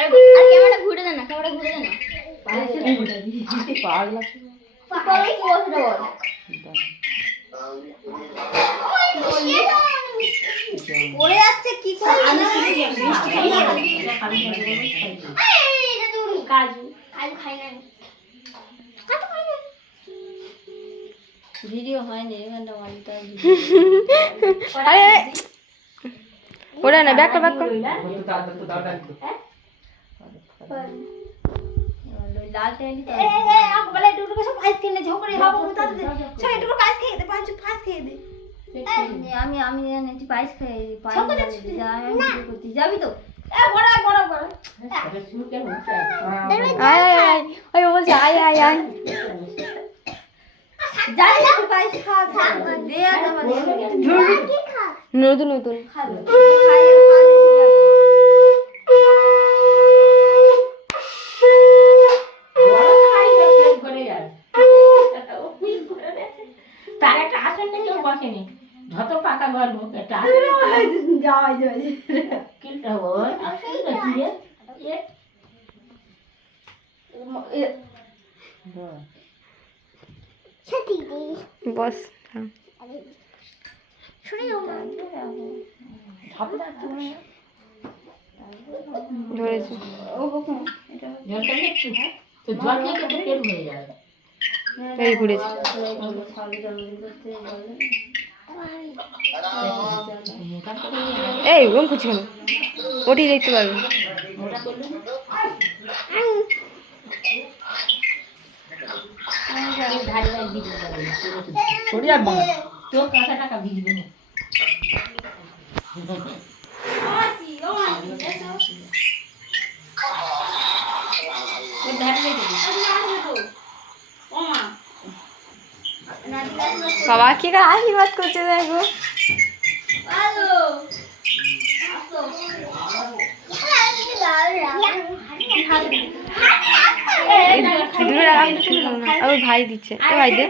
আর ক্যামেরাটা ঘুরে দে না, ক্যামেরা ঘুরে দে না। পাগলা পাগলাই কি বলছিস বল? পড়ে যাচ্ছে কি করে? কাজু কাজু খাই না আমি। ভিডিও হয়নি এখানটা ওয়ানটা আরে ওরা না ব্যাক কর লাল টেলি তো বলে একটু সব আইস কিনে ঝোকরে বাবু তাতে চল একটু পাইস খেয়ে দে, পাঁচ পাঁচ খেয়ে দে। আমি এনেছি পাইস খেয়ে পাইস করতে যাবি তো? এ বড় বড় বড় আয় আয় আয় ওই বলছে আয় আয় আয় যাই না পাইস খা দে আর আমাদের কি খা নতুন নতুন খাবে তার একটা আসন নেই কেউ বসেনি যত পাকা ঘর মুখ একটা যাওয়াই যাই কিলটা হয় আসলে দিয়ে বস ধরেছে তো জল খেয়ে তো পেট ভরে যাবে এই ঘুরেছে এই ওরকম করছি কেন ওটি দেখতে পারবে ওটা করলে ধারে ধারে ভিজবে সরি আর বাবা তো কাঁচা টাকা ভিজবে না বাবা কি করে আশীর্বাদ করছে দেখো ভাই দিচ্ছে ভাই দে